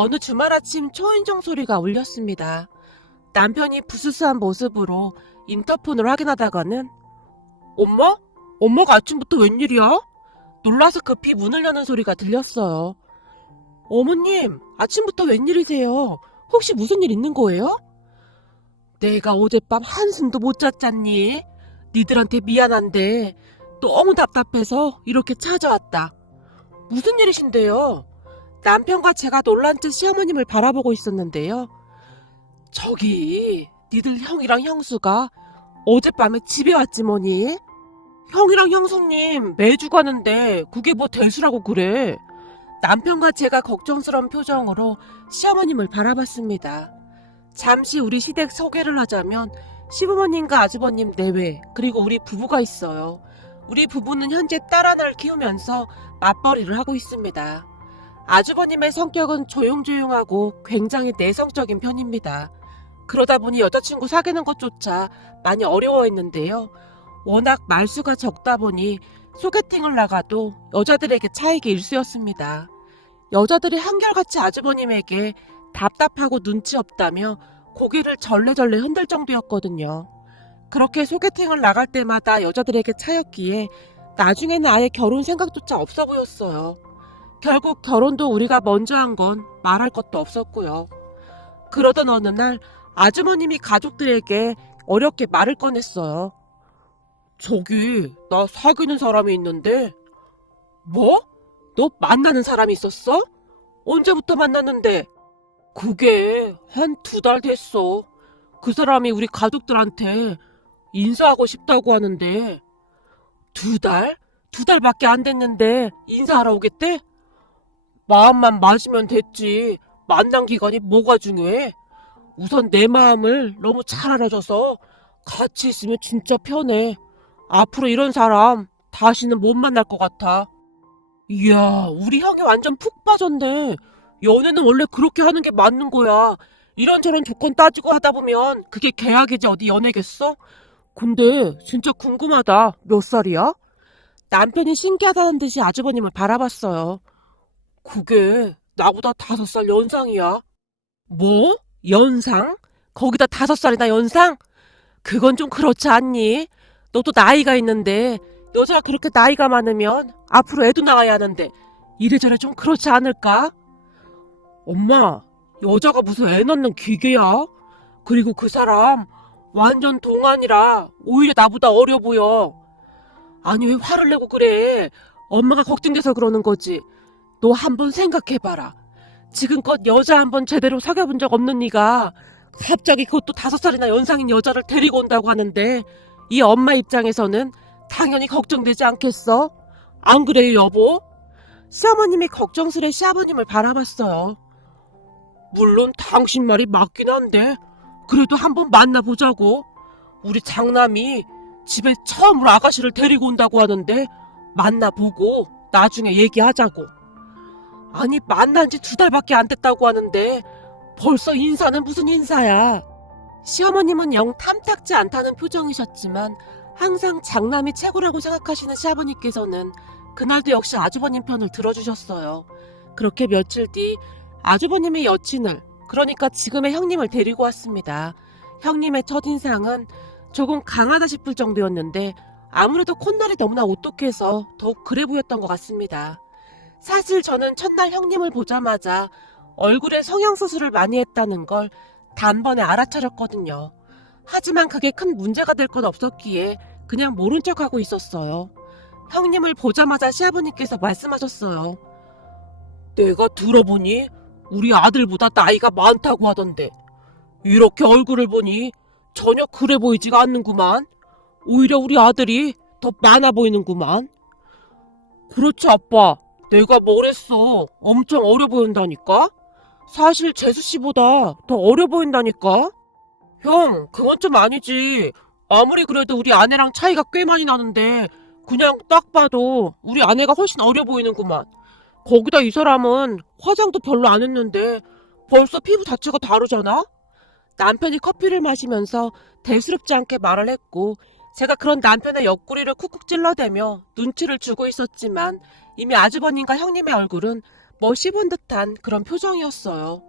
어느 주말 아침 초인종 소리가 울렸습니다. 남편이 부스스한 모습으로 인터폰을 확인하다가는 엄마? 엄마가 아침부터 웬일이야? 놀라서 급히 문을 여는 소리가 들렸어요. 어머님, 아침부터 웬일이세요? 혹시 무슨 일 있는 거예요? 내가 어젯밤 한숨도 못 잤잖니? 니들한테 미안한데 너무 답답해서 이렇게 찾아왔다. 무슨 일이신데요? 남편과 제가 놀란 듯 시어머님을 바라보고 있었는데요. 저기 니들 형이랑 형수가 어젯밤에 집에 왔지 뭐니? 형이랑 형수님 매주 가는데 그게 뭐 대수라고 그래? 남편과 제가 걱정스러운 표정으로 시어머님을 바라봤습니다. 잠시 우리 시댁 소개를 하자면 시부모님과 아주버님 내외 그리고 우리 부부가 있어요. 우리 부부는 현재 딸 하나를 키우면서 맞벌이를 하고 있습니다. 아주버님의 성격은 조용조용하고 굉장히 내성적인 편입니다. 그러다 보니 여자친구 사귀는 것조차 많이 어려워했는데요. 워낙 말수가 적다 보니 소개팅을 나가도 여자들에게 차이기 일쑤였습니다. 여자들이 한결같이 아주버님에게 답답하고 눈치 없다며 고개를 절레절레 흔들 정도였거든요. 그렇게 소개팅을 나갈 때마다 여자들에게 차였기에 나중에는 아예 결혼 생각조차 없어 보였어요. 결국 결혼도 우리가 먼저 한 건 말할 것도 없었고요. 그러던 어느 날 아주머님이 가족들에게 어렵게 말을 꺼냈어요. 저기 나 사귀는 사람이 있는데. 뭐? 너 만나는 사람이 있었어? 언제부터 만났는데? 그게 한 2달 됐어. 그 사람이 우리 가족들한테 인사하고 싶다고 하는데. 2달? 2달밖에 안 됐는데 인사하러 오겠대? 마음만 맞으면 됐지. 만난 기간이 뭐가 중요해? 우선 내 마음을 너무 잘 알아줘서 같이 있으면 진짜 편해. 앞으로 이런 사람 다시는 못 만날 것 같아. 이야, 우리 형이 완전 푹 빠졌네. 연애는 원래 그렇게 하는 게 맞는 거야. 이런저런 조건 따지고 하다 보면 그게 계약이지 어디 연애겠어? 근데 진짜 궁금하다. 몇 살이야? 남편이 신기하다는 듯이 아주버님을 바라봤어요. 그게 나보다 5살 연상이야. 뭐? 연상? 거기다 5살이나 연상? 그건 좀 그렇지 않니? 너도 나이가 있는데 여자가 그렇게 나이가 많으면 앞으로 애도 낳아야 하는데 이래저래 좀 그렇지 않을까? 엄마, 여자가 무슨 애 낳는 기계야? 그리고 그 사람 완전 동안이라 오히려 나보다 어려 보여. 아니 왜 화를 내고 그래? 엄마가 걱정돼서 그러는 거지. 너 한번 생각해봐라. 지금껏 여자 한번 제대로 사귀어본 적 없는 네가 갑자기 그것도 5살이나 연상인 여자를 데리고 온다고 하는데 이 엄마 입장에서는 당연히 걱정되지 않겠어? 안 그래요, 여보? 시어머님이 걱정스레 시아버님을 바라봤어요. 물론 당신 말이 맞긴 한데 그래도 한번 만나보자고. 우리 장남이 집에 처음으로 아가씨를 데리고 온다고 하는데 만나보고 나중에 얘기하자고. 아니 만난 지 2달밖에 안 됐다고 하는데 벌써 인사는 무슨 인사야. 시어머님은 영 탐탁지 않다는 표정이셨지만 항상 장남이 최고라고 생각하시는 시아버님께서는 그날도 역시 아주버님 편을 들어주셨어요. 그렇게 며칠 뒤 아주버님의 여친을, 그러니까 지금의 형님을 데리고 왔습니다. 형님의 첫인상은 조금 강하다 싶을 정도였는데 아무래도 콧날이 너무나 오똑해서 더욱 그래 보였던 것 같습니다. 사실 저는 첫날 형님을 보자마자 얼굴에 성형수술을 많이 했다는 걸 단번에 알아차렸거든요. 하지만 그게 큰 문제가 될 건 없었기에 그냥 모른 척하고 있었어요. 형님을 보자마자 시아버님께서 말씀하셨어요. 내가 들어보니 우리 아들보다 나이가 많다고 하던데 이렇게 얼굴을 보니 전혀 그래 보이지가 않는구만. 오히려 우리 아들이 더 많아 보이는구만. 그렇지 아빠. 내가 뭐랬어. 엄청 어려 보인다니까? 사실 재수씨보다 더 어려 보인다니까? 형, 그건 좀 아니지. 아무리 그래도 우리 아내랑 차이가 꽤 많이 나는데 그냥 딱 봐도 우리 아내가 훨씬 어려 보이는구만. 거기다 이 사람은 화장도 별로 안 했는데 벌써 피부 자체가 다르잖아? 남편이 커피를 마시면서 대수롭지 않게 말을 했고 제가 그런 남편의 옆구리를 쿡쿡 찔러대며 눈치를 주고 있었지만 이미 아주버님과 형님의 얼굴은 뭐 씹은 듯한 그런 표정이었어요.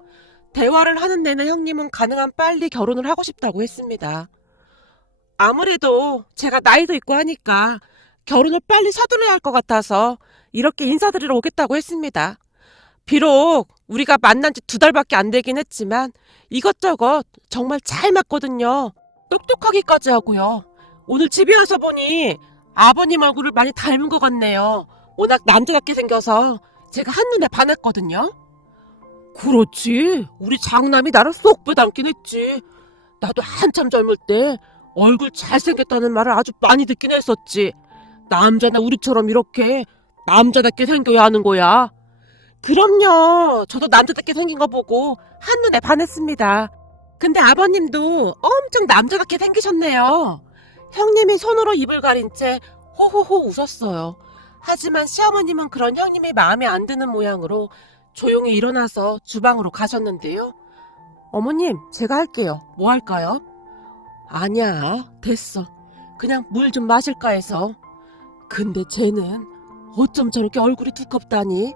대화를 하는 내내 형님은 가능한 빨리 결혼을 하고 싶다고 했습니다. 아무래도 제가 나이도 있고 하니까 결혼을 빨리 서둘러야 할 것 같아서 이렇게 인사드리러 오겠다고 했습니다. 비록 우리가 만난 지 2달밖에 안 되긴 했지만 이것저것 정말 잘 맞거든요. 똑똑하기까지 하고요. 오늘 집에 와서 보니 아버님 얼굴을 많이 닮은 것 같네요. 워낙 남자답게 생겨서 제가 한눈에 반했거든요. 그렇지. 우리 장남이 나를 쏙 빼닮긴 했지. 나도 한참 젊을 때 얼굴 잘생겼다는 말을 아주 많이 듣긴 했었지. 남자나 우리처럼 이렇게 남자답게 생겨야 하는 거야. 그럼요. 저도 남자답게 생긴 거 보고 한눈에 반했습니다. 근데 아버님도 엄청 남자답게 생기셨네요. 형님이 손으로 입을 가린 채 호호호 웃었어요. 하지만 시어머님은 그런 형님이 마음에 안 드는 모양으로 조용히 일어나서 주방으로 가셨는데요. 어머님, 제가 할게요. 뭐 할까요? 아니야, 됐어. 그냥 물 좀 마실까 해서. 근데 쟤는 어쩜 저렇게 얼굴이 두껍다니?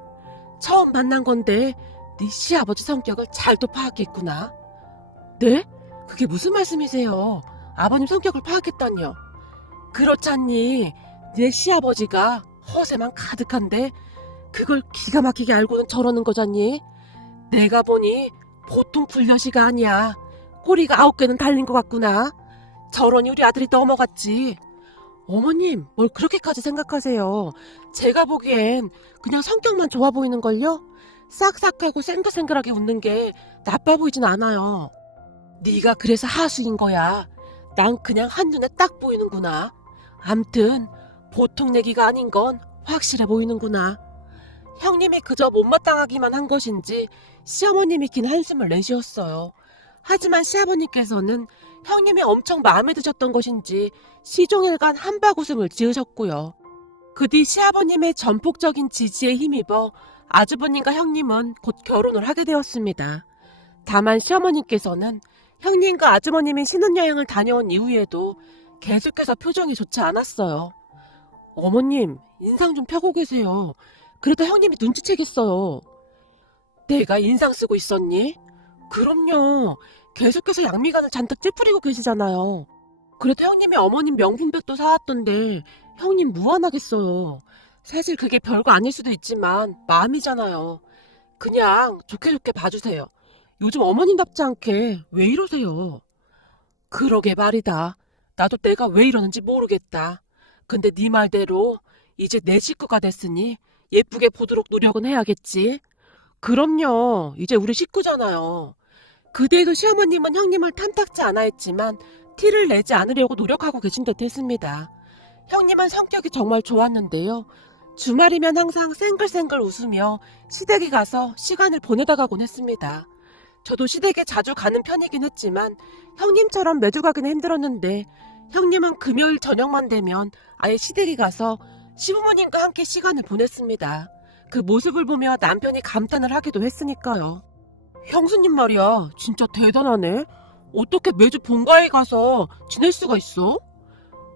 처음 만난 건데 네 시아버지 성격을 잘도 파악했구나. 네? 그게 무슨 말씀이세요? 아버님 성격을 파악했다니요. 그렇잖니. 네 시아버지가 허세만 가득한데 그걸 기가 막히게 알고는 저러는 거잖니. 내가 보니 보통 불려시가 아니야. 꼬리가 9개는 달린 것 같구나. 저러니 우리 아들이 넘어갔지. 어머님, 뭘 그렇게까지 생각하세요? 제가 보기엔 그냥 성격만 좋아 보이는걸요? 싹싹하고 생글생글하게 웃는 게 나빠 보이진 않아요. 네가 그래서 하수인 거야. 난 그냥 한눈에 딱 보이는구나. 암튼 보통 내기가 아닌 건 확실해 보이는구나. 형님이 그저 못마땅하기만 한 것인지 시어머님이 긴 한숨을 내쉬었어요. 하지만 시아버님께서는 형님이 엄청 마음에 드셨던 것인지 시종일관 한박웃음을 지으셨고요. 그 뒤 시아버님의 전폭적인 지지에 힘입어 아주버님과 형님은 곧 결혼을 하게 되었습니다. 다만 시어머님께서는 형님과 아주버님이 신혼여행을 다녀온 이후에도 계속해서 표정이 좋지 않았어요. 어머님, 인상 좀 펴고 계세요. 그래도 형님이 눈치채겠어요. 내가 인상 쓰고 있었니? 그럼요. 계속해서 양미간을 잔뜩 찌푸리고 계시잖아요. 그래도 형님이 어머님 명품백도 사왔던데 형님 무안하겠어요. 사실 그게 별거 아닐 수도 있지만 마음이잖아요. 그냥 좋게 좋게 봐주세요. 요즘 어머님답지 않게 왜 이러세요? 그러게 말이다. 나도 내가 왜 이러는지 모르겠다. 근데 네 말대로 이제 내 식구가 됐으니 예쁘게 보도록 노력은 해야겠지. 그럼요. 이제 우리 식구잖아요. 그대도 시어머님은 형님을 탐탁지 않아 했지만 티를 내지 않으려고 노력하고 계신 듯 했습니다. 형님은 성격이 정말 좋았는데요. 주말이면 항상 생글생글 웃으며 시댁에 가서 시간을 보내다 가곤 했습니다. 저도 시댁에 자주 가는 편이긴 했지만 형님처럼 매주 가기는 힘들었는데 형님은 금요일 저녁만 되면 아예 시댁에 가서 시부모님과 함께 시간을 보냈습니다. 그 모습을 보며 남편이 감탄을 하기도 했으니까요. 형수님 말이야, 진짜 대단하네. 어떻게 매주 본가에 가서 지낼 수가 있어?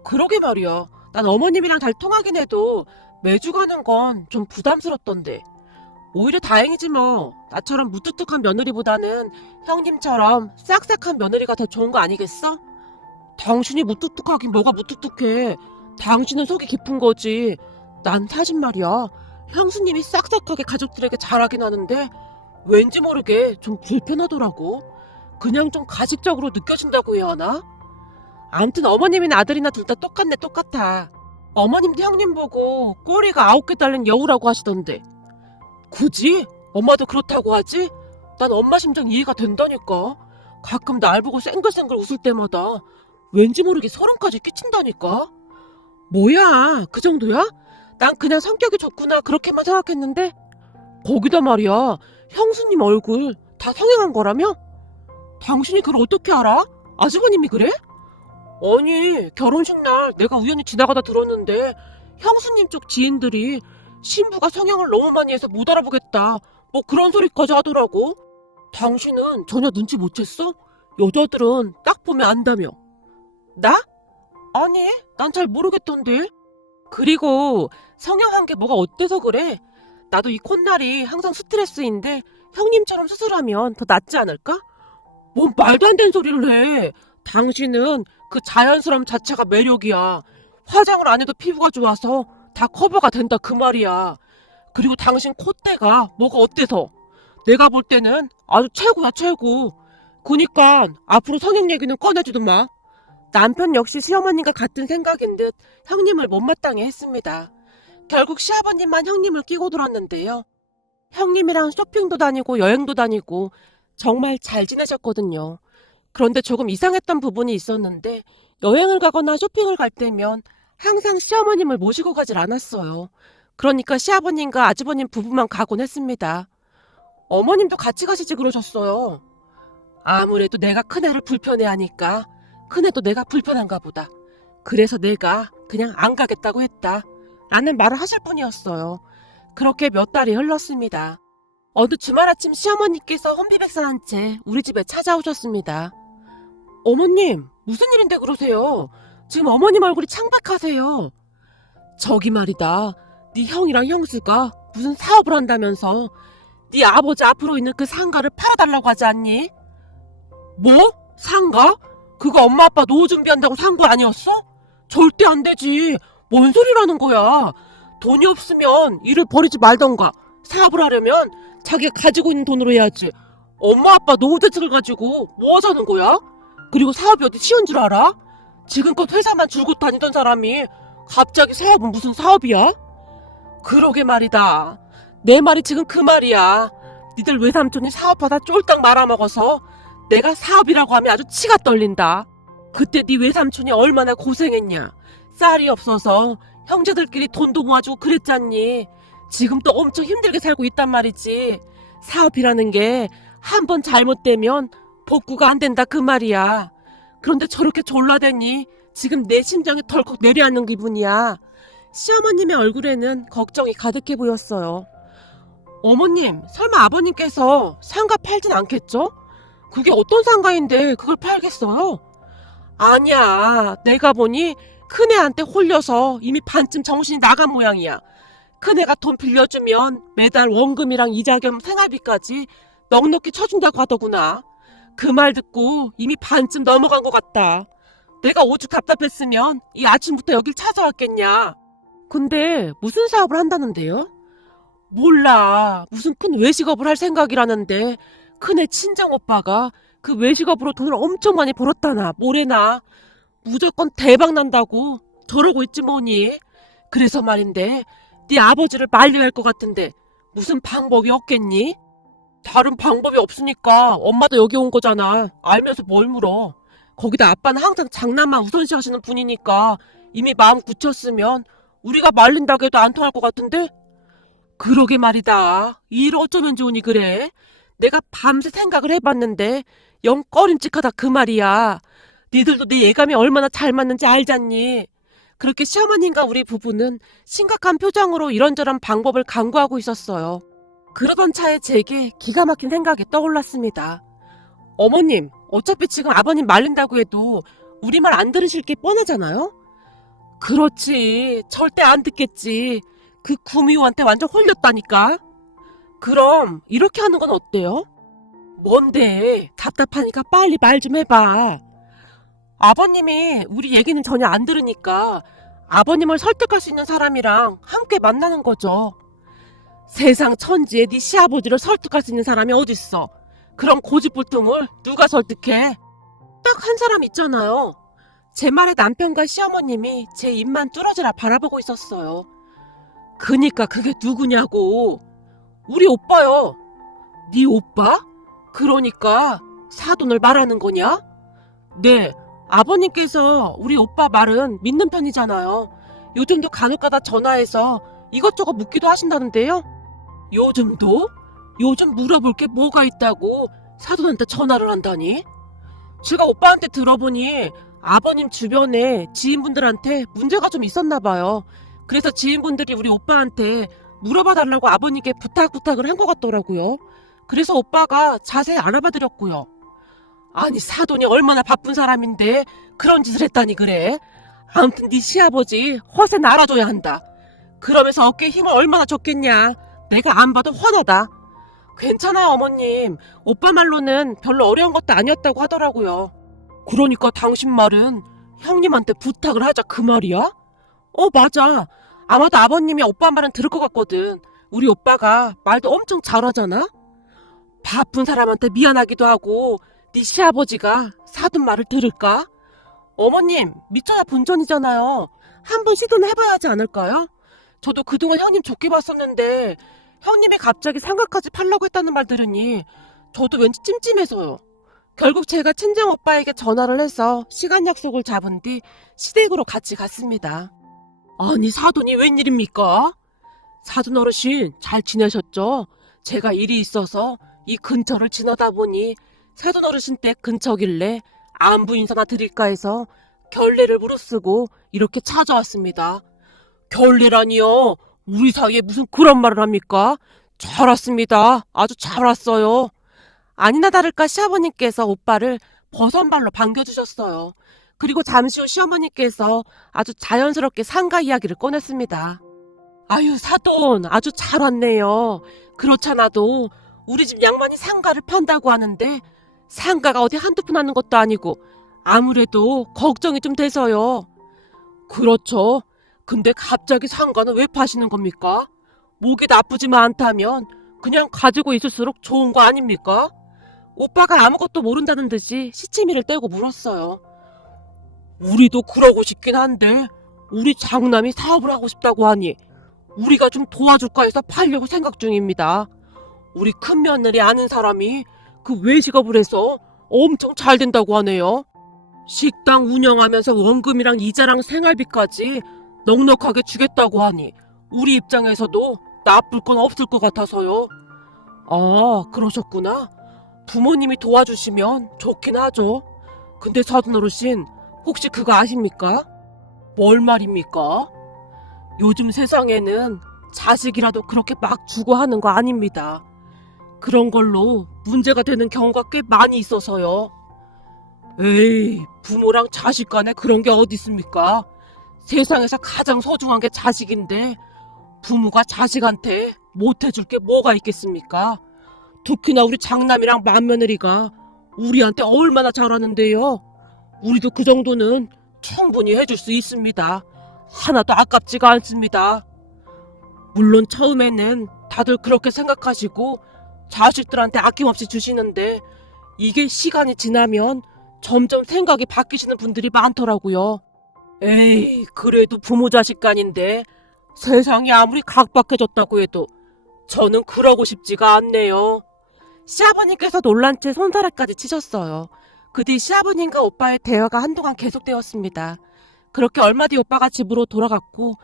그러게 말이야. 난 어머님이랑 잘 통하긴 해도 매주 가는 건 좀 부담스럽던데. 오히려 다행이지 뭐. 나처럼 무뚝뚝한 며느리보다는 형님처럼 싹싹한 며느리가 더 좋은 거 아니겠어? 당신이 무뚝뚝하긴 뭐가 무뚝뚝해. 당신은 속이 깊은 거지. 난 사실 말이야. 형수님이 싹싹하게 가족들에게 잘하긴 하는데 왠지 모르게 좀 불편하더라고. 그냥 좀 가식적으로 느껴진다고 해야 하나? 암튼 어머님이나 아들이나 둘 다 똑같네 똑같아. 어머님도 형님 보고 꼬리가 9개 달린 여우라고 하시던데. 굳이? 엄마도 그렇다고 하지? 난 엄마 심정 이해가 된다니까. 가끔 날 보고 생글생글 웃을 때마다 왠지 모르게 소름까지 끼친다니까. 뭐야, 그 정도야? 난 그냥 성격이 좋구나 그렇게만 생각했는데 거기다 말이야, 형수님 얼굴 다 성형한 거라며? 당신이 그걸 어떻게 알아? 아주버님이 그래? 아니, 결혼식 날 내가 우연히 지나가다 들었는데 형수님 쪽 지인들이 신부가 성형을 너무 많이 해서 못 알아보겠다 뭐 그런 소리까지 하더라고. 당신은 전혀 눈치 못 챘어? 여자들은 딱 보면 안다며. 나? 아니, 난 잘 모르겠던데. 그리고 성형한 게 뭐가 어때서 그래? 나도 이 콧날이 항상 스트레스인데 형님처럼 수술하면 더 낫지 않을까? 뭔 말도 안 되는 소리를 해. 당신은 그 자연스러움 자체가 매력이야. 화장을 안 해도 피부가 좋아서 다 커버가 된다 그 말이야. 그리고 당신 콧대가 뭐가 어때서? 내가 볼 때는 아주 최고야 최고. 그니까 앞으로 성형 얘기는 꺼내지도 마. 남편 역시 시어머님과 같은 생각인 듯 형님을 못마땅해 했습니다. 결국 시아버님만 형님을 끼고 들었는데요. 형님이랑 쇼핑도 다니고 여행도 다니고 정말 잘 지내셨거든요. 그런데 조금 이상했던 부분이 있었는데 여행을 가거나 쇼핑을 갈 때면 항상 시어머님을 모시고 가질 않았어요. 그러니까 시아버님과 아주버님 부부만 가곤 했습니다. 어머님도 같이 가시지 그러셨어요. 아무래도 내가 큰애를 불편해하니까 큰애도 내가 불편한가 보다. 그래서 내가 그냥 안 가겠다고 했다. 라는 말을 하실 뿐이었어요. 그렇게 몇 달이 흘렀습니다. 어느 주말 아침 시어머니께서 혼비백산한 채 우리 집에 찾아오셨습니다. 어머님, 무슨 일인데 그러세요? 지금 어머님 얼굴이 창백하세요. 저기 말이다. 네 형이랑 형수가 무슨 사업을 한다면서 네 아버지 앞으로 있는 그 상가를 팔아달라고 하지 않니? 뭐? 상가? 그거 엄마 아빠 노후 준비한다고 산 거 아니었어? 절대 안 되지. 뭔 소리라는 거야. 돈이 없으면 일을 버리지 말던가 사업을 하려면 자기가 가지고 있는 돈으로 해야지. 엄마 아빠 노후 대책을 가지고 뭐 하자는 거야? 그리고 사업이 어디 쉬운 줄 알아? 지금껏 회사만 줄곧 다니던 사람이 갑자기 사업은 무슨 사업이야? 그러게 말이다. 내 말이 지금 그 말이야. 니들 외삼촌이 사업하다 쫄딱 말아먹어서 내가 사업이라고 하면 아주 치가 떨린다. 그때 네 외삼촌이 얼마나 고생했냐. 쌀이 없어서 형제들끼리 돈도 모아주고 그랬잖니. 지금 또 엄청 힘들게 살고 있단 말이지. 사업이라는 게 한 번 잘못되면 복구가 안 된다 그 말이야. 그런데 저렇게 졸라대니 지금 내 심장이 덜컥 내려앉는 기분이야. 시어머님의 얼굴에는 걱정이 가득해 보였어요. 어머님, 설마 아버님께서 상가 팔진 않겠죠? 그게 어떤 상가인데 그걸 팔겠어요? 아니야. 내가 보니 큰애한테 홀려서 이미 반쯤 정신이 나간 모양이야. 큰애가 돈 빌려주면 매달 원금이랑 이자 겸 생활비까지 넉넉히 쳐준다고 하더구나. 그 말 듣고 이미 반쯤 넘어간 것 같다. 내가 오죽 답답했으면 이 아침부터 여길 찾아왔겠냐. 근데 무슨 사업을 한다는데요? 몰라. 무슨 큰 외식업을 할 생각이라는데 큰애 친정오빠가 그 외식업으로 돈을 엄청 많이 벌었다나 뭐래나. 무조건 대박 난다고 저러고 있지 뭐니. 그래서 말인데 네 아버지를 말려야 할 것 같은데 무슨 방법이 없겠니? 다른 방법이 없으니까 엄마도 여기 온 거잖아. 알면서 뭘 물어. 거기다 아빠는 항상 장난만 우선시 하시는 분이니까 이미 마음 굳혔으면 우리가 말린다고 해도 안 통할 것 같은데? 그러게 말이다. 이 일 어쩌면 좋으니 그래. 내가 밤새 생각을 해봤는데 영 꺼림칙하다 그 말이야. 니들도 내 예감이 얼마나 잘 맞는지 알잖니. 그렇게 시어머님과 우리 부부는 심각한 표정으로 이런저런 방법을 강구하고 있었어요. 그러던 차에 제게 기가 막힌 생각이 떠올랐습니다. 어머님, 어차피 지금 아버님 말린다고 해도 우리 말 안 들으실 게 뻔하잖아요? 그렇지. 절대 안 듣겠지. 그 구미호한테 완전 홀렸다니까. 그럼 이렇게 하는 건 어때요? 뭔데? 답답하니까 빨리 말 좀 해봐. 아버님이 우리 얘기는 전혀 안 들으니까 아버님을 설득할 수 있는 사람이랑 함께 만나는 거죠. 세상 천지에 네 시아버지를 설득할 수 있는 사람이 어딨어. 그럼 고집불통을 누가 설득해? 딱 한 사람 있잖아요. 제 말에 남편과 시어머님이 제 입만 뚫어지라 바라보고 있었어요. 그니까 그게 누구냐고. 우리 오빠요. 네 오빠? 그러니까 사돈을 말하는 거냐? 네. 아버님께서 우리 오빠 말은 믿는 편이잖아요. 요즘도 간혹가다 전화해서 이것저것 묻기도 하신다는데요. 요즘도? 요즘 물어볼 게 뭐가 있다고 사돈한테 전화를 한다니? 제가 오빠한테 들어보니 아버님 주변에 지인분들한테 문제가 좀 있었나 봐요. 그래서 지인분들이 우리 오빠한테 물어봐달라고 아버님께 부탁을 한 것 같더라고요. 그래서 오빠가 자세히 알아봐드렸고요. 아니 사돈이 얼마나 바쁜 사람인데 그런 짓을 했다니 그래. 아무튼 네 시아버지 허세 알아줘야 한다. 그러면서 어깨에 힘을 얼마나 줬겠냐. 내가 안 봐도 훤하다. 괜찮아요, 어머님. 오빠 말로는 별로 어려운 것도 아니었다고 하더라고요. 그러니까 당신 말은 형님한테 부탁을 하자 그 말이야? 맞아. 아마도 아버님이 오빠 말은 들을 것 같거든. 우리 오빠가 말도 엄청 잘하잖아? 바쁜 사람한테 미안하기도 하고 네 시아버지가 사돈 말을 들을까? 어머님, 미쳐야 본전이잖아요. 한번 시도는 해봐야 하지 않을까요? 저도 그동안 형님 좋게 봤었는데 형님이 갑자기 상가까지 팔라고 했다는 말 들으니 저도 왠지 찜찜해서요. 결국 제가 친정 오빠에게 전화를 해서 시간 약속을 잡은 뒤 시댁으로 같이 갔습니다. 아니, 사돈이 웬일입니까? 사돈 어르신 잘 지내셨죠? 제가 일이 있어서 이 근처를 지나다 보니 사돈 어르신 댁 근처길래 안부 인사나 드릴까 해서 결례를 무릅쓰고 이렇게 찾아왔습니다. 결례라니요? 우리 사이에 무슨 그런 말을 합니까? 잘 왔습니다. 아주 잘 왔어요. 아니나 다를까 시아버님께서 오빠를 버선발로 반겨주셨어요. 그리고 잠시 후 시어머니께서 아주 자연스럽게 상가 이야기를 꺼냈습니다. 아유, 사돈 아주 잘 왔네요. 그렇잖아도 우리 집 양반이 상가를 판다고 하는데 상가가 어디 한두 푼 하는 것도 아니고 아무래도 걱정이 좀 돼서요. 그렇죠. 근데 갑자기 상가는 왜 파시는 겁니까? 목이 나쁘지만 않다면 그냥 가지고 있을수록 좋은 거 아닙니까? 오빠가 아무것도 모른다는 듯이 시치미를 떼고 물었어요. 우리도 그러고 싶긴 한데 우리 장남이 사업을 하고 싶다고 하니 우리가 좀 도와줄까 해서 팔려고 생각 중입니다. 우리 큰며느리 아는 사람이 그 외식업을 해서 엄청 잘 된다고 하네요. 식당 운영하면서 원금이랑 이자랑 생활비까지 넉넉하게 주겠다고 하니 우리 입장에서도 나쁠 건 없을 것 같아서요. 아, 그러셨구나. 부모님이 도와주시면 좋긴 하죠. 근데 사돈 어르신, 혹시 그거 아십니까? 뭘 말입니까? 요즘 세상에는 자식이라도 그렇게 막 주고 하는 거 아닙니다. 그런 걸로 문제가 되는 경우가 꽤 많이 있어서요. 에이, 부모랑 자식 간에 그런 게 어디 있습니까? 세상에서 가장 소중한 게 자식인데 부모가 자식한테 못해줄 게 뭐가 있겠습니까? 특히나 우리 장남이랑 맏며느리가 우리한테 얼마나 잘하는데요. 우리도 그 정도는 충분히 해줄 수 있습니다. 하나도 아깝지가 않습니다. 물론 처음에는 다들 그렇게 생각하시고 자식들한테 아낌없이 주시는데 이게 시간이 지나면 점점 생각이 바뀌시는 분들이 많더라고요. 에이, 그래도 부모 자식 간인데 세상이 아무리 각박해졌다고 해도 저는 그러고 싶지가 않네요. 시아버님께서 놀란 채 손사래까지 치셨어요. 그 뒤 시아버님과 오빠의 대화가 한동안 계속되었습니다. 그렇게 얼마 뒤 오빠가 집으로 돌아갔고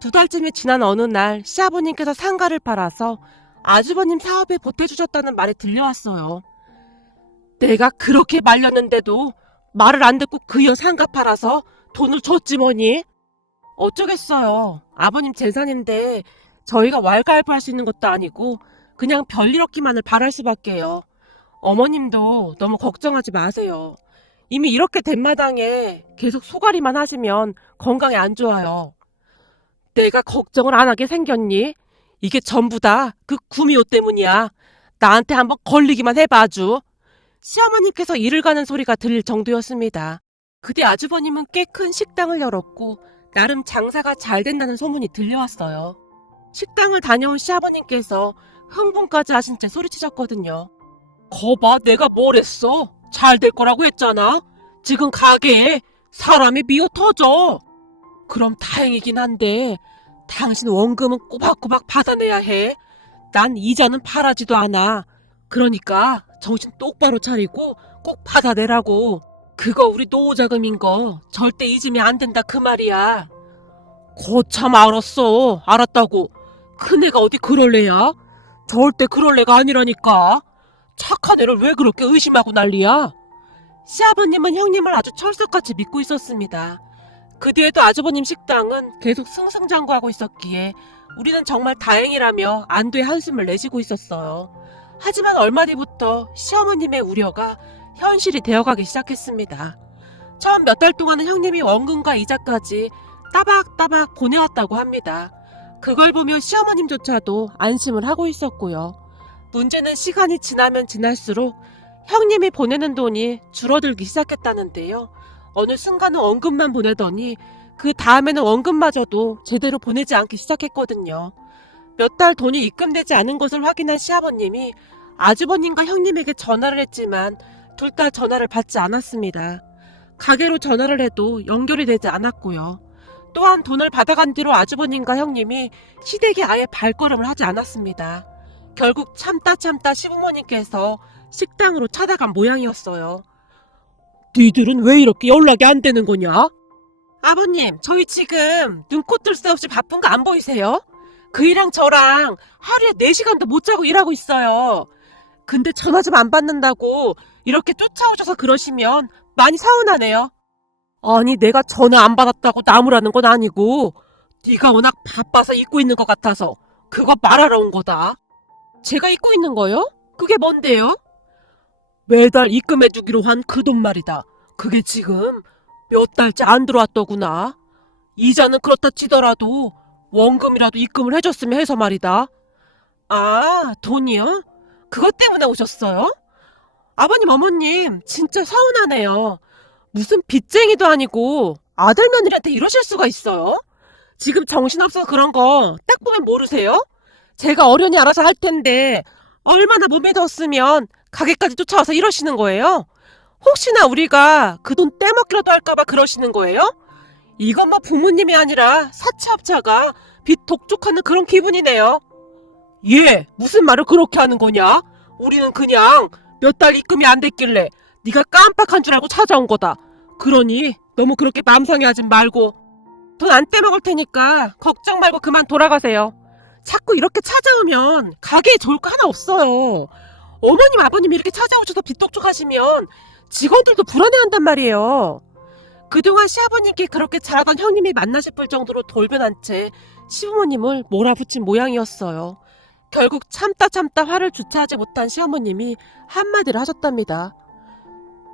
2달쯤이 지난 어느 날 시아버님께서 상가를 팔아서 아주버님 사업에 보태주셨다는 말이 들려왔어요. 내가 그렇게 말렸는데도 말을 안 듣고 그여 상가 팔아서 돈을 줬지 뭐니? 어쩌겠어요. 아버님 재산인데 저희가 왈가왈부할 수 있는 것도 아니고 그냥 별일 없기만을 바랄 수밖에요. 어머님도 너무 걱정하지 마세요. 이미 이렇게 된 마당에 계속 소가리만 하시면 건강에 안 좋아요. 내가 걱정을 안 하게 생겼니? 이게 전부 다 그 구미호 때문이야. 나한테 한번 걸리기만 해봐 아주. 시어머님께서 일을 가는 소리가 들릴 정도였습니다. 그뒤 아주버님은 꽤 큰 식당을 열었고 나름 장사가 잘 된다는 소문이 들려왔어요. 식당을 다녀온 시아버님께서 흥분까지 하신 채 소리치셨거든요. 거봐, 내가 뭘 했어? 잘 될 거라고 했잖아. 지금 가게에 사람이 미어 터져. 그럼 다행이긴 한데 당신 원금은 꼬박꼬박 받아내야 해. 난 이자는 바라지도 않아. 그러니까 정신 똑바로 차리고 꼭 받아내라고. 그거 우리 노후자금인 거 절대 잊으면 안 된다 그 말이야. 거참 알았어. 알았다고. 큰애가 어디 그럴 애야? 절대 그럴 애가 아니라니까. 착한 애를 왜 그렇게 의심하고 난리야? 시아버님은 형님을 아주 철석같이 믿고 있었습니다. 그 뒤에도 아주버님 식당은 계속 승승장구하고 있었기에 우리는 정말 다행이라며 안도의 한숨을 내쉬고 있었어요. 하지만 얼마 뒤부터 시어머님의 우려가 현실이 되어가기 시작했습니다. 처음 몇 달 동안은 형님이 원금과 이자까지 따박따박 보내왔다고 합니다. 그걸 보며 시어머님조차도 안심을 하고 있었고요. 문제는 시간이 지나면 지날수록 형님이 보내는 돈이 줄어들기 시작했다는데요. 어느 순간은 원금만 보내더니 그 다음에는 원금마저도 제대로 보내지 않기 시작했거든요. 몇 달 돈이 입금되지 않은 것을 확인한 시아버님이 아주버님과 형님에게 전화를 했지만 둘 다 전화를 받지 않았습니다. 가게로 전화를 해도 연결이 되지 않았고요. 또한 돈을 받아간 뒤로 아주버님과 형님이 시댁에 아예 발걸음을 하지 않았습니다. 결국 참다 시부모님께서 식당으로 찾아간 모양이었어요. 니들은 왜 이렇게 연락이 안 되는 거냐? 아버님, 저희 지금 눈코 뜰 새 없이 바쁜 거 안 보이세요? 그이랑 저랑 하루에 4시간도 못 자고 일하고 있어요. 근데 전화 좀 안 받는다고 이렇게 쫓아오셔서 그러시면 많이 서운하네요. 아니, 내가 전화 안 받았다고 나무라는 건 아니고 네가 워낙 바빠서 잊고 있는 것 같아서 그거 말하러 온 거다. 제가 잊고 있는 거요? 그게 뭔데요? 매달 입금해주기로 한 그 돈 말이다. 그게 지금 몇 달째 안 들어왔더구나. 이자는 그렇다 치더라도 원금이라도 입금을 해줬으면 해서 말이다. 아, 돈이요? 그것 때문에 오셨어요? 아버님, 어머님, 진짜 서운하네요. 무슨 빚쟁이도 아니고 아들 며느리한테 이러실 수가 있어요? 지금 정신없어서 그런 거 딱 보면 모르세요? 제가 어련히 알아서 할 텐데 얼마나 몸에 뒀으면 가게까지 쫓아와서 이러시는 거예요? 혹시나 우리가 그 돈 떼먹기라도 할까봐 그러시는 거예요? 이건 뭐 부모님이 아니라 사채업자가 빚 독촉하는 그런 기분이네요. 예, 무슨 말을 그렇게 하는 거냐? 우리는 그냥 몇 달 입금이 안 됐길래 네가 깜빡한 줄 알고 찾아온 거다. 그러니 너무 그렇게 맘 상해하지 말고 돈 안 떼먹을 테니까 걱정 말고 그만 돌아가세요. 자꾸 이렇게 찾아오면 가게에 좋을 거 하나 없어요. 어머님, 아버님 이렇게 찾아오셔서 빚 독촉하시면 직원들도 불안해한단 말이에요. 그동안 시아버님께 그렇게 잘하던 형님이 만나 싶을 정도로 돌변한 채 시부모님을 몰아붙인 모양이었어요. 결국 참다 화를 주체하지 못한 시어머님이 한마디를 하셨답니다.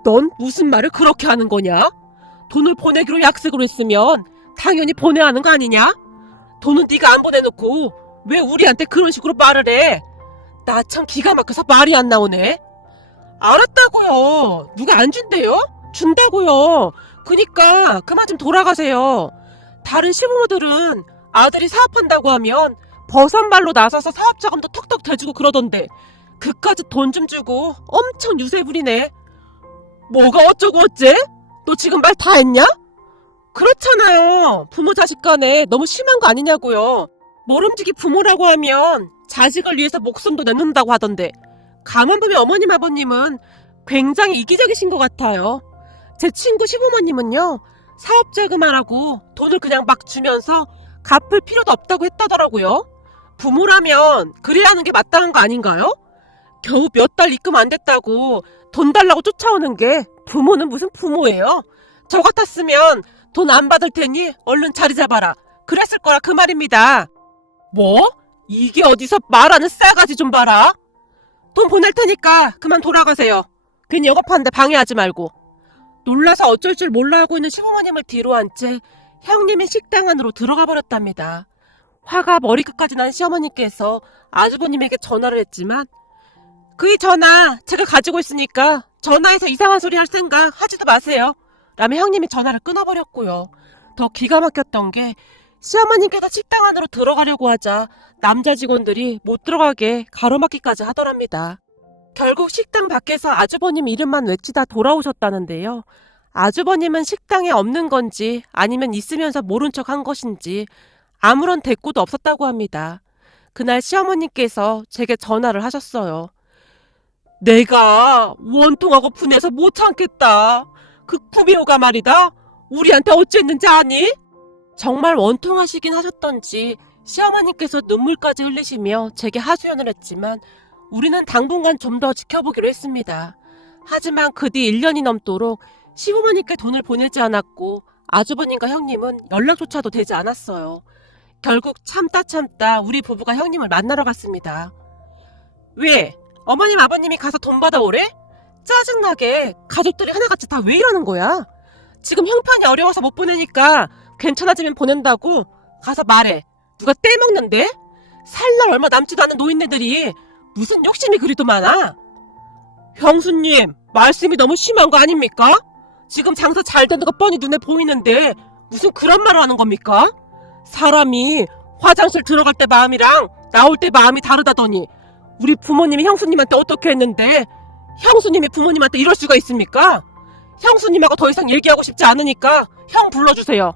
넌 무슨 말을 그렇게 하는 거냐? 돈을 보내기로 약속을 했으면 당연히 보내야 하는 거 아니냐? 돈은 네가 안 보내놓고 왜 우리한테 그런 식으로 말을 해? 나 참 기가 막혀서 말이 안 나오네. 알았다고요. 누가 안 준대요? 준다고요. 그니까 그만 좀 돌아가세요. 다른 시부모들은 아들이 사업한다고 하면 버선발로 나서서 사업자금도 턱턱 대주고 그러던데 그까지 돈 좀 주고 엄청 유세 부리네. 뭐가 어쩌고 어째? 너 지금 말 다 했냐? 그렇잖아요. 부모 자식 간에 너무 심한 거 아니냐고요. 모름지기 부모라고 하면 자식을 위해서 목숨도 내놓는다고 하던데 가만 보면 어머님 아버님은 굉장히 이기적이신 것 같아요. 제 친구 시부모님은요, 사업자금하라고 돈을 그냥 막 주면서 갚을 필요도 없다고 했다더라고요. 부모라면 그래야 하는 게 마땅한 거 아닌가요? 겨우 몇 달 입금 안 됐다고 돈 달라고 쫓아오는 게 부모는 무슨 부모예요? 저 같았으면 돈 안 받을 테니 얼른 자리 잡아라. 그랬을 거라 그 말입니다. 뭐? 이게 어디서 말하는 싸가지 좀 봐라. 돈 보낼 테니까 그만 돌아가세요. 괜히 영업하는데 방해하지 말고. 놀라서 어쩔 줄 몰라 하고 있는 시부모님을 뒤로 한 채 형님이 식당 안으로 들어가 버렸답니다. 화가 머리끝까지 난 시어머니께서 아주버님에게 전화를 했지만 그 전화 제가 가지고 있으니까 전화해서 이상한 소리 할 생각 하지도 마세요. 라며 형님이 전화를 끊어버렸고요. 더 기가 막혔던 게 시어머님께서 식당 안으로 들어가려고 하자 남자 직원들이 못 들어가게 가로막기까지 하더랍니다. 결국 식당 밖에서 아주버님 이름만 외치다 돌아오셨다는데요. 아주버님은 식당에 없는 건지 아니면 있으면서 모른 척 한 것인지 아무런 대꾸도 없었다고 합니다. 그날 시어머님께서 제게 전화를 하셨어요. 내가 원통하고 분해서 못 참겠다. 그 구비호가 말이다. 우리한테 어쨌는지 아니? 정말 원통하시긴 하셨던지 시어머님께서 눈물까지 흘리시며 제게 하소연을 했지만 우리는 당분간 좀 더 지켜보기로 했습니다. 하지만 그 뒤 1년이 넘도록 시부모님께 돈을 보내지 않았고 아주버님과 형님은 연락조차도 되지 않았어요. 결국 참다 우리 부부가 형님을 만나러 갔습니다. 왜? 어머님 아버님이 가서 돈 받아오래? 짜증나게 가족들이 하나같이 다 왜 이러는 거야? 지금 형편이 어려워서 못 보내니까 괜찮아지면 보낸다고 가서 말해. 누가 떼먹는데? 살 날 얼마 남지도 않은 노인네들이 무슨 욕심이 그리도 많아? 형수님, 말씀이 너무 심한 거 아닙니까? 지금 장사 잘 되는 거 뻔히 눈에 보이는데 무슨 그런 말을 하는 겁니까? 사람이 화장실 들어갈 때 마음이랑 나올 때 마음이 다르다더니 우리 부모님이 형수님한테 어떻게 했는데 형수님이 부모님한테 이럴 수가 있습니까? 형수님하고 더 이상 얘기하고 싶지 않으니까 형 불러주세요.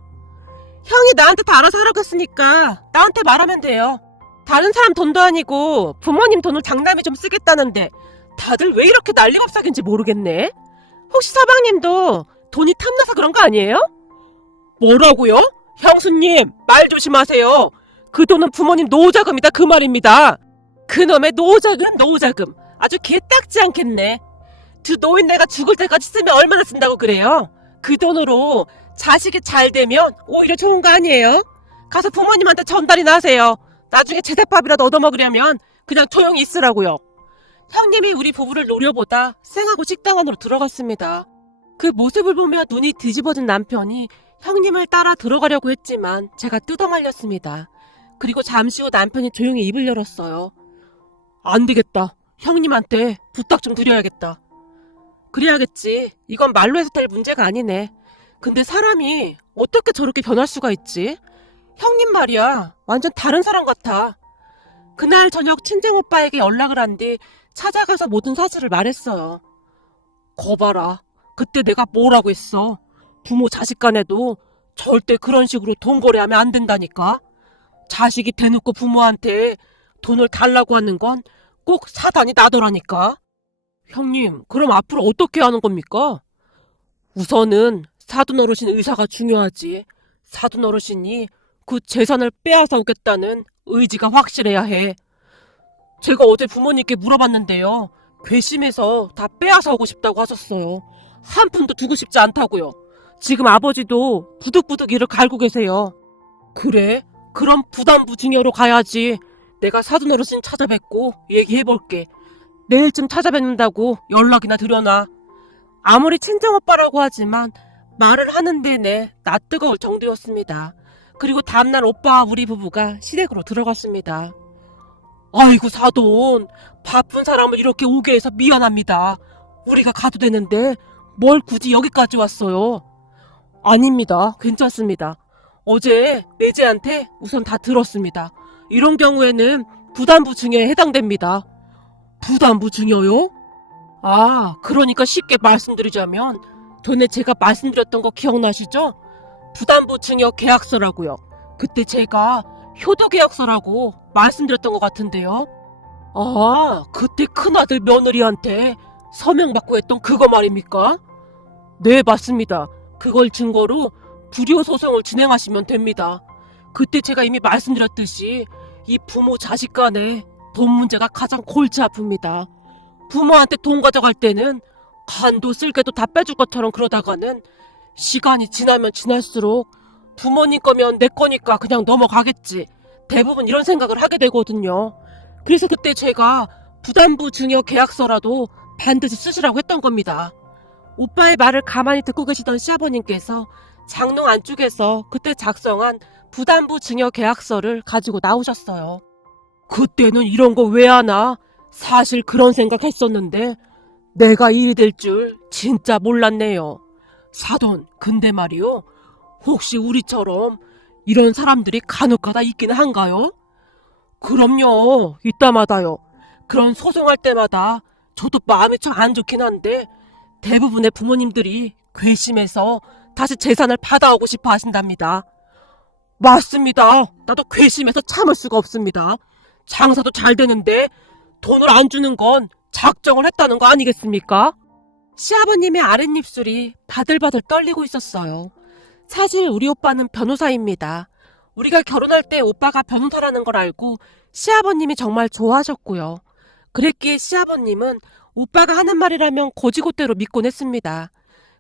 형이 나한테 다 알아서 하라고 했으니까 나한테 말하면 돼요. 다른 사람 돈도 아니고 부모님 돈을 장남이 좀 쓰겠다는데 다들 왜 이렇게 난리법석인지 모르겠네. 혹시 서방님도 돈이 탐나서 그런 거 아니에요? 뭐라고요? 형수님, 말 조심하세요. 그 돈은 부모님 노후자금이다 그 말입니다. 그놈의 노후자금 아주 개딱지 않겠네. 두 노인네가 죽을 때까지 쓰면 얼마나 쓴다고 그래요? 그 돈으로 자식이 잘 되면 오히려 좋은 거 아니에요? 가서 부모님한테 전달이나 하세요. 나중에 제사밥이라도 얻어먹으려면 그냥 조용히 있으라고요. 형님이 우리 부부를 노려보다 쌩하고 식당 안으로 들어갔습니다. 그 모습을 보며 눈이 뒤집어진 남편이 형님을 따라 들어가려고 했지만 제가 뜯어말렸습니다. 그리고 잠시 후 남편이 조용히 입을 열었어요. 안 되겠다. 형님한테 부탁 좀 드려야겠다. 그래야겠지. 이건 말로 해서 될 문제가 아니네. 근데 사람이 어떻게 저렇게 변할 수가 있지? 형님 말이야. 완전 다른 사람 같아. 그날 저녁 친정오빠에게 연락을 한 뒤 찾아가서 모든 사실을 말했어요. 거봐라. 그때 내가 뭐라고 했어. 부모 자식 간에도 절대 그런 식으로 돈 거래하면 안 된다니까. 자식이 대놓고 부모한테 돈을 달라고 하는 건 꼭 사단이 나더라니까. 형님, 그럼 앞으로 어떻게 하는 겁니까? 우선은 사돈 어르신 의사가 중요하지. 사돈 어르신이 그 재산을 빼앗아 오겠다는 의지가 확실해야 해. 제가 어제 부모님께 물어봤는데요. 괘씸해서 다 빼앗아 오고 싶다고 하셨어요. 한 푼도 두고 싶지 않다고요. 지금 아버지도 부득부득 이를 갈고 계세요. 그래? 그럼 부담부 증여로 가야지. 내가 사돈 어르신 찾아뵙고 얘기해볼게. 내일쯤 찾아뵙는다고 연락이나 드려놔. 아무리 친정오빠라고 하지만 말을 하는 내내 낯뜨거울 정도였습니다. 그리고 다음날 오빠와 우리 부부가 시댁으로 들어갔습니다. 아이고 사돈, 바쁜 사람을 이렇게 오게 해서 미안합니다. 우리가 가도 되는데 뭘 굳이 여기까지 왔어요? 아닙니다. 괜찮습니다. 어제 매제한테 우선 다 들었습니다. 이런 경우에는 부담부 증여에 해당됩니다. 부담부 증여요? 아, 그러니까 쉽게 말씀드리자면 전에 제가 말씀드렸던 거 기억나시죠? 부담부 증여 계약서라고요. 그때 제가 효도계약서라고 말씀드렸던 것 같은데요. 아, 그때 큰아들 며느리한테 서명받고 했던 그거 말입니까? 네, 맞습니다. 그걸 증거로 불효소송을 진행하시면 됩니다. 그때 제가 이미 말씀드렸듯이 이 부모 자식 간에 돈 문제가 가장 골치 아픕니다. 부모한테 돈 가져갈 때는 간도 쓸개도 다 빼줄 것처럼 그러다가는 시간이 지나면 지날수록 부모님 거면 내 거니까 그냥 넘어가겠지. 대부분 이런 생각을 하게 되거든요. 그래서 그때 제가 부담부 증여 계약서라도 반드시 쓰시라고 했던 겁니다. 오빠의 말을 가만히 듣고 계시던 시아버님께서 장롱 안쪽에서 그때 작성한 부담부 증여 계약서를 가지고 나오셨어요. 그때는 이런 거 왜 하나? 사실 그런 생각했었는데 내가 일이 될 줄 진짜 몰랐네요. 사돈, 근데 말이요. 혹시 우리처럼 이런 사람들이 간혹가다 있기는 한가요? 그럼요. 이따마다요. 그런 소송할 때마다 저도 마음이 좀 안 좋긴 한데 대부분의 부모님들이 괘씸해서 다시 재산을 받아오고 싶어 하신답니다. 맞습니다. 나도 괘씸해서 참을 수가 없습니다. 장사도 잘 되는데 돈을 안 주는 건 작정을 했다는 거 아니겠습니까? 시아버님의 아랫입술이 바들바들 떨리고 있었어요. 사실 우리 오빠는 변호사입니다. 우리가 결혼할 때 오빠가 변호사라는 걸 알고 시아버님이 정말 좋아하셨고요. 그랬기에 시아버님은 오빠가 하는 말이라면 고지고대로 믿곤 했습니다.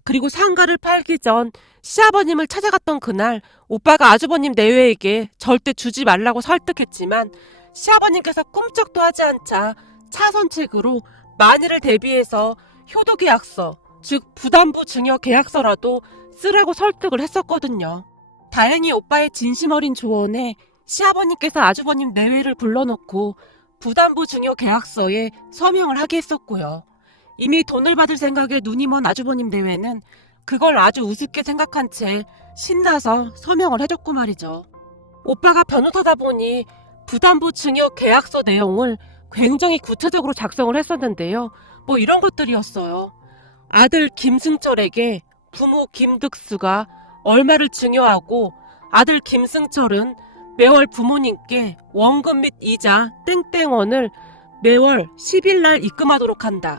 그리고 상가를 팔기 전 시아버님을 찾아갔던 그날 오빠가 아주버님 내외에게 절대 주지 말라고 설득했지만 시아버님께서 꿈쩍도 하지 않자 차선책으로 만일을 대비해서 효도계약서, 즉 부담부 증여 계약서라도 쓰라고 설득을 했었거든요. 다행히 오빠의 진심 어린 조언에 시아버님께서 아주버님 내외를 불러놓고 부담부 증여 계약서에 서명을 하게 했었고요. 이미 돈을 받을 생각에 눈이 먼 아주버님 내외는 그걸 아주 우습게 생각한 채 신나서 서명을 해줬고 말이죠. 오빠가 변호사다 보니 부담부 증여 계약서 내용을 굉장히 구체적으로 작성을 했었는데요. 뭐 이런 것들이었어요. 아들 김승철에게 부모 김득수가 얼마를 증여하고 아들 김승철은 매월 부모님께 원금 및 이자 땡땡원을 매월 10일 날 입금하도록 한다.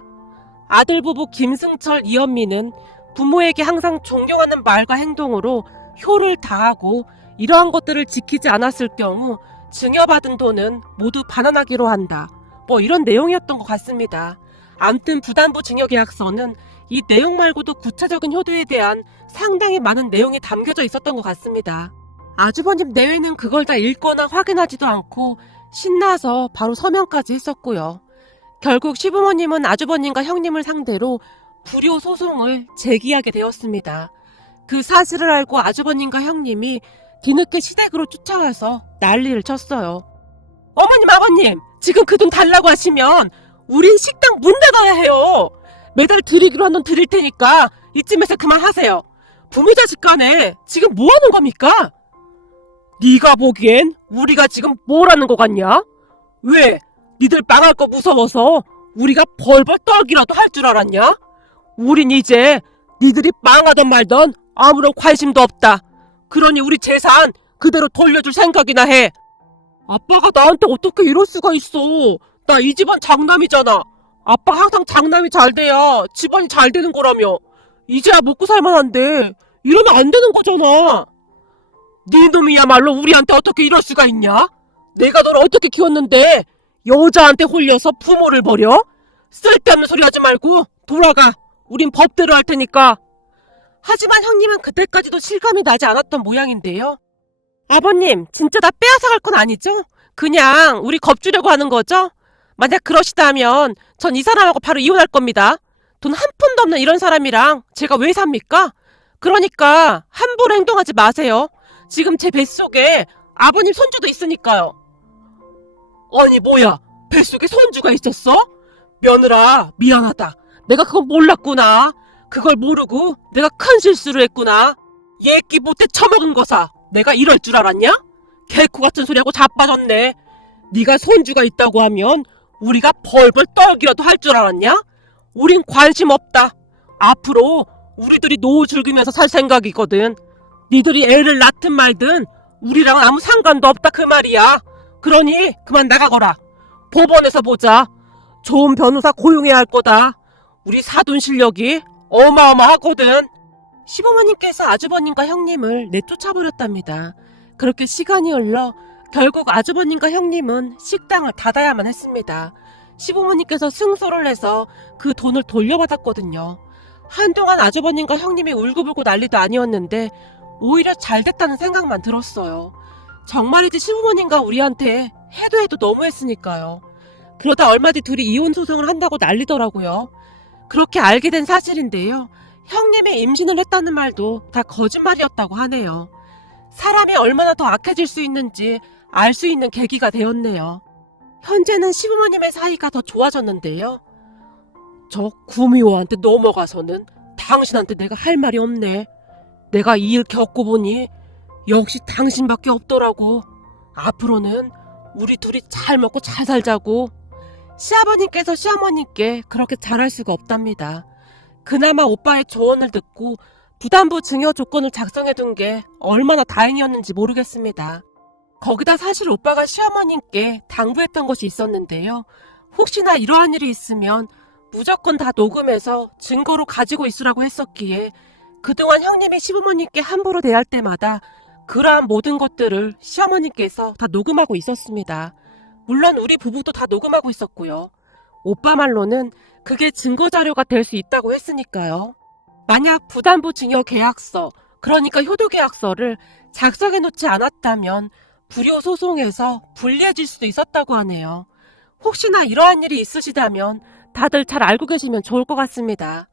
아들 부부 김승철, 이현미는 부모에게 항상 존경하는 말과 행동으로 효를 다하고 이러한 것들을 지키지 않았을 경우 증여받은 돈은 모두 반환하기로 한다. 뭐 이런 내용이었던 것 같습니다. 암튼 부담부 증여계약서는 이 내용 말고도 구체적인 효도에 대한 상당히 많은 내용이 담겨져 있었던 것 같습니다. 아주버님 내외는 그걸 다 읽거나 확인하지도 않고 신나서 바로 서명까지 했었고요. 결국 시부모님은 아주버님과 형님을 상대로 불효 소송을 제기하게 되었습니다. 그 사실을 알고 아주버님과 형님이 뒤늦게 시댁으로 쫓아와서 난리를 쳤어요. 어머님, 아버님, 지금 그 돈 달라고 하시면 우린 식당 문 닫아야 해요. 매달 드리기로 한 돈 드릴 테니까 이쯤에서 그만하세요. 부모 자식 간에 지금 뭐 하는 겁니까? 네가 보기엔 우리가 지금 뭘 하는 거 같냐? 왜? 니들 망할 거 무서워서 우리가 벌벌 떨기라도 할 줄 알았냐? 우린 이제 니들이 망하던 말던 아무런 관심도 없다. 그러니 우리 재산 그대로 돌려줄 생각이나 해. 아빠가 나한테 어떻게 이럴 수가 있어. 나 이 집안 장남이잖아. 아빠가 항상 장남이 잘 돼야 집안이 잘 되는 거라며. 이제야 먹고 살만한데 이러면 안 되는 거잖아. 네 놈이야말로 우리한테 어떻게 이럴 수가 있냐? 내가 너를 어떻게 키웠는데 여자한테 홀려서 부모를 버려? 쓸데없는 소리 하지 말고 돌아가. 우린 법대로 할 테니까. 하지만 형님은 그때까지도 실감이 나지 않았던 모양인데요. 아버님, 진짜 나 빼앗아갈 건 아니죠? 그냥 우리 겁주려고 하는 거죠? 만약 그러시다면 전 이 사람하고 바로 이혼할 겁니다. 돈 한 푼도 없는 이런 사람이랑 제가 왜 삽니까? 그러니까 함부로 행동하지 마세요. 지금 제 뱃속에 아버님 손주도 있으니까요. 아니 뭐야, 뱃속에 손주가 있었어? 며느라, 미안하다. 내가 그건 몰랐구나. 그걸 모르고 내가 큰 실수를 했구나. 예끼 못해 처먹은 거사. 내가 이럴 줄 알았냐? 개코 같은 소리하고 자빠졌네. 네가 손주가 있다고 하면 우리가 벌벌 떨기라도 할 줄 알았냐? 우린 관심 없다. 앞으로 우리들이 노후 즐기면서 살 생각이거든. 니들이 애를 낳든 말든 우리랑 아무 상관도 없다 그 말이야. 그러니 그만 나가거라. 법원에서 보자. 좋은 변호사 고용해야 할 거다. 우리 사돈 실력이 어마어마하거든. 시부모님께서 아주버님과 형님을 내쫓아버렸답니다. 그렇게 시간이 흘러 결국 아주버님과 형님은 식당을 닫아야만 했습니다. 시부모님께서 승소를 해서 그 돈을 돌려받았거든요. 한동안 아주버님과 형님이 울고불고 난리도 아니었는데 오히려 잘됐다는 생각만 들었어요. 정말이지 시부모님과 우리한테 해도 너무했으니까요. 그러다 얼마 뒤 둘이 이혼 소송을 한다고 난리더라고요. 그렇게 알게 된 사실인데요. 형님이 임신을 했다는 말도 다 거짓말이었다고 하네요. 사람이 얼마나 더 악해질 수 있는지 알 수 있는 계기가 되었네요. 현재는 시부모님의 사이가 더 좋아졌는데요. 저 구미호한테 넘어가서는 당신한테 내가 할 말이 없네. 내가 이 일 겪고 보니 역시 당신밖에 없더라고. 앞으로는 우리 둘이 잘 먹고 잘 살자고. 시아버님께서 시어머님께 그렇게 잘할 수가 없답니다. 그나마 오빠의 조언을 듣고 부담부 증여 조건을 작성해둔 게 얼마나 다행이었는지 모르겠습니다. 거기다 사실 오빠가 시어머님께 당부했던 것이 있었는데요. 혹시나 이러한 일이 있으면 무조건 다 녹음해서 증거로 가지고 있으라고 했었기에 그동안 형님이 시부모님께 함부로 대할 때마다 그러한 모든 것들을 시어머님께서 다 녹음하고 있었습니다. 물론 우리 부부도 다 녹음하고 있었고요. 오빠 말로는 그게 증거자료가 될 수 있다고 했으니까요. 만약 부담부 증여 계약서, 그러니까 효도계약서를 작성해 놓지 않았다면 불효 소송에서 불리해질 수도 있었다고 하네요. 혹시나 이러한 일이 있으시다면 다들 잘 알고 계시면 좋을 것 같습니다.